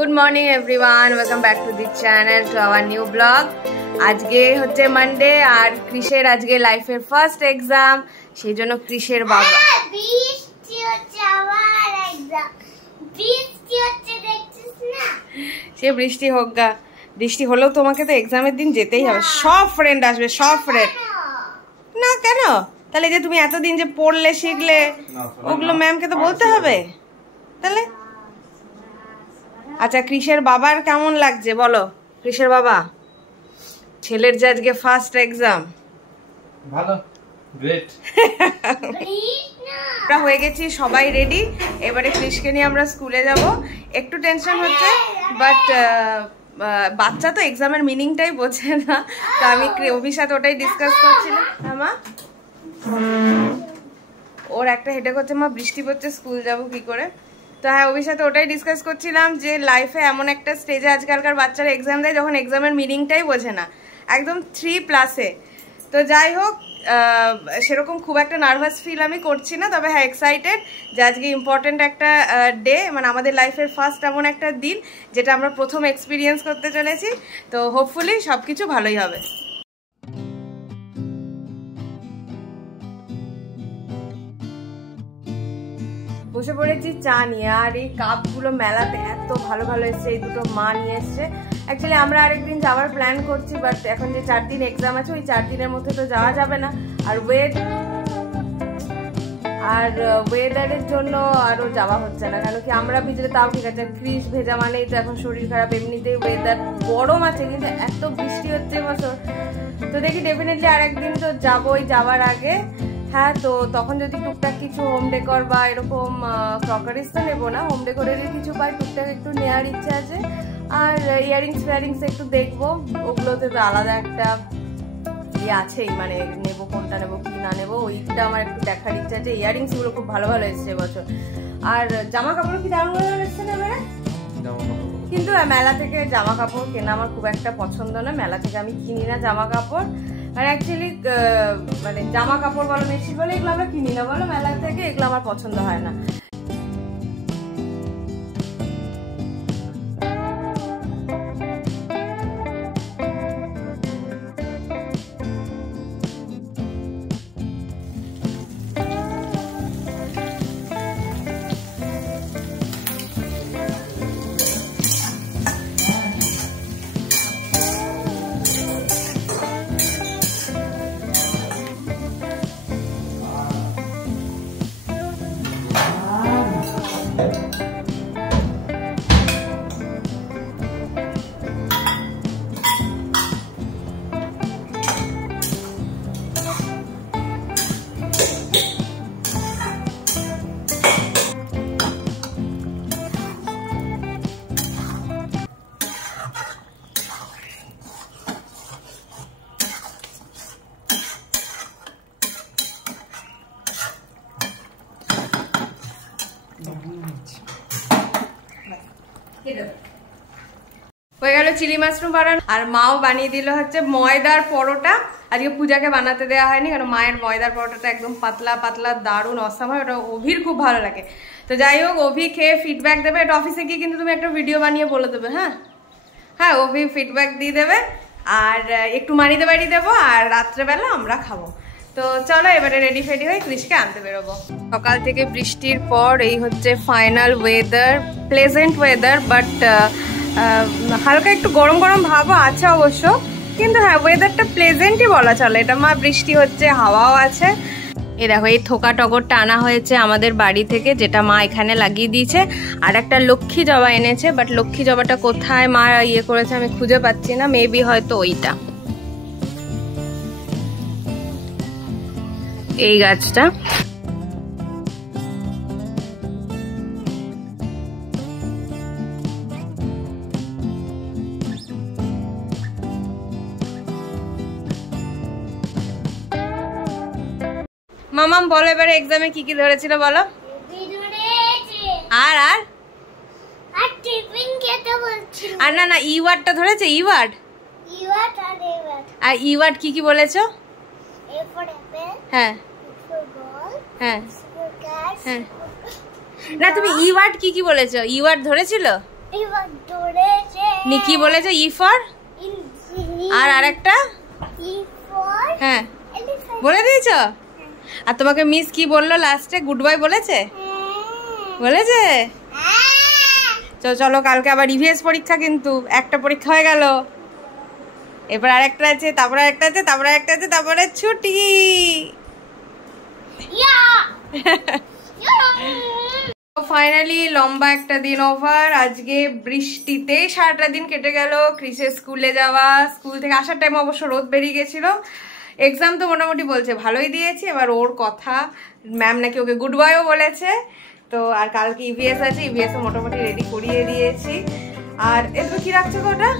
Good morning everyone, welcome back to the channel, to our new vlog. আজকে হচ্ছে Monday আর ক্রিশের আজকে লাইফের first exam, সেই জন্য ক্রিশের বাবা বৃষ্টি হচ্ছে, আমার এক্সাম বৃষ্টি হচ্ছে, দেখছিস না? সে বৃষ্টি হোক গা, বৃষ্টি হলেও তোমাকে তো এক্সামের দিন যেতেই হবে। সব ফ্রেন্ড আসবে, সব ফ্রেন্ড। না কেন? তাহলে যে তুমি এতদিন যে পড়লে শিখলে ওগুলো ম্যামকে তো বলতে হবে। তাহলে আচ্ছা, ক্রিশের বাবার কেমন লাগছে বলো? ক্রিশের বাবা, ছেলের যে আজকে ফার্স্ট এক্সাম। ভালো, গ্রেট। আমরা হয়ে গেছি, সবাই রেডি। এবারে ক্রিশকে নিয়ে আমরা স্কুলে যাব। একটু টেনশন হচ্ছে, বাট বাচ্চা তো এক্সামের মিনিংটাই বোঝে না। তো আমি অভির সাথে ওটাই ডিসকাস করছিলাম। মা, ওর একটা হেডেক হচ্ছে, মা বৃষ্টি পড়ছে, স্কুল যাব কি করে। তো হ্যাঁ, অভির সাথে ওটাই ডিসকাস করছিলাম যে লাইফে এমন একটা স্টেজে আজকালকার বাচ্চারা এক্সাম দেয় যখন এক্সামের মিনিংটাই বোঝে না, একদম 3+এ। তো যাই হোক, সেরকম খুব একটা নার্ভাস ফিল আমি করছি না, তবে হ্যাঁ এক্সাইটেড যে আজকে ইম্পর্টেন্ট একটা ডে, মানে আমাদের লাইফের ফার্স্ট এমন একটা দিন যেটা আমরা প্রথম এক্সপিরিয়েন্স করতে চলেছি। তো হোপফুলি সব কিছু ভালোই হবে। বসে পড়েছি চা নিয়ে, আর এই কাপগুলো মেলাতে এত ভালো ভালো এসছে, এই দুটো মা নিয়ে এসছে। অ্যাকচুয়ালি আমরা আরেকদিন যাওয়ার প্ল্যান করছি, বাট এখন যে 4 দিন এক্সাম আছে, ওই 4 দিনের মধ্যে তো যাওয়া যাবে না। আর ওয়েদারের জন্য আরও যাওয়া হচ্ছে না, কেন কি আমরা ভিজলে তাও ঠিক আছে, ক্রিশ ভেজা মানেই তো এখন শরীর খারাপ। এমনিতেই ওয়েদার গরম আছে, কিন্তু এত বৃষ্টি হচ্ছে বছর। তো দেখি ডেফিনেটলি আরেকদিন তো যাবোই, যাওয়ার আগে। হ্যাঁ, তো তখন যদি টুকটাক কিছু হোম ডেকর বা এরকম ক্রকারিস তো নেবো না, হোম ডেকোরেরই কিছু পাই টুকটাক একটু নেওয়ার ইচ্ছা আছে। আর ইয়ারিংস একটু দেখবো, ওগুলোতে তো আলাদা একটা ইয়ে আছেই, মানে নেবো কোনটা নেবো কি না নেবো, ওইটা আমার একটু দেখার ইচ্ছা আছে। ইয়ারিংসগুলো খুব ভালো ভালো এসছে এবছর। আর জামা কাপড় কি দারুণ ভালো এসছে না এবারে? কিন্তু মেলা থেকে জামা কাপড় কেনা আমার খুব একটা পছন্দ না, মেলা থেকে আমি কিনি না জামা কাপড়। আর অ্যাকচুয়ালি মানে জামা কাপড় বলো, বেশি বলে এগুলো আমরা কিনি না বলো মেলা থেকে, এগুলো আমার পছন্দ হয় না। হয়ে গেল চিলি মাশরুম বানানো, আর মাও বানিয়ে দিল হচ্ছে ময়দার পরোটা। আজকে পূজাকে বানাতে দেওয়া হয়নি, কারণ মায়ের ময়দার পরোটাটা একদম পাতলা পাতলা দারুণ অসাম হয়, ওটা অভির খুব ভালো লাগে। তো যাই হোক, অভি খেয়ে ফিডব্যাক দেবে। এটা অফিসে গিয়ে কিন্তু তুমি একটা ভিডিও বানিয়ে বলে দেবে। হ্যাঁ হ্যাঁ, অভি ফিডব্যাক দিয়ে দেবে, আর একটু মানিতে বাড়ি দেবো, আর রাত্রেবেলা আমরা খাবো। তো চলো এবারে রেডি ফেডি হয়ে ক্রিশকে আনতে বেরোবো। সকাল থেকে বৃষ্টির পর এই হচ্ছে final weather, pleasant weather, but হালকা একটু গরম গরম ভাবও আছে অবশ্য, কিন্তু হ্যাঁ ওয়েদারটা প্লেজেন্টই বলা চলে। এটা মা বৃষ্টি হচ্ছে, হাওয়াও আছে। এই দেখো, এই থোকা টগরটা আনা হয়েছে আমাদের বাড়ি থেকে, যেটা মা এখানে লাগিয়ে দিয়েছে। আর একটা লক্ষ্মী জবা এনেছে, বাট লক্ষ্মী জবাটা কোথায় মা ইয়ে করেছে আমি খুঁজে পাচ্ছি না, মেবি হয়তো ওইটা, এই গাছটা। মামাম বলো এবারে এক্সামে কি কি ধরেছিল বলো। আর আর আর না না, ই ওয়ার্ডটা ধরেছে, ই ওয়ার্ড। আর ই ওয়ার্ড কি কি বলেছো? হ্যাঁ হ্যাঁ হ্যাঁ, না তুমি ই ওয়ার্ড কি কি বলেছো? ই ওয়ার্ড ধরেছিল? নিকি বলেছে ই ফর আর আরেকটা হ্যাঁ বলে দিয়েছ। আর তোমাকে মিস কি বললো লাস্টে? গুড বাই বলেছে? বলেছে? চলো কালকে আবার ইভিএস পরীক্ষা, কিন্তু একটা পরীক্ষা হয়ে গেল, এবার আরেকটা আছে, তারপরে একটা আছে, তারপরে একটা আছে, তারপরে ছুটি। ফাইনালি লম্বা একটা দিন ওভার। আজকে বৃষ্টিতে সারাটা দিন কেটে গেল। ক্রিসের স্কুলে যাওয়া, স্কুল থেকে আসার টাইম অবশ্য রোদ বেরিয়ে গেছিল। এক্সাম তো মোটামুটি বলছে ভালোই দিয়েছে, এবার ওর কথা, ম্যাম নাকি ওকে গুড বয়ও বলেছে। তো আর কালকে ইভিএস আছে, ইভিএস মোটামুটি রেডি করিয়ে দিয়েছি। আর এরপর কি রাখছো ওটা?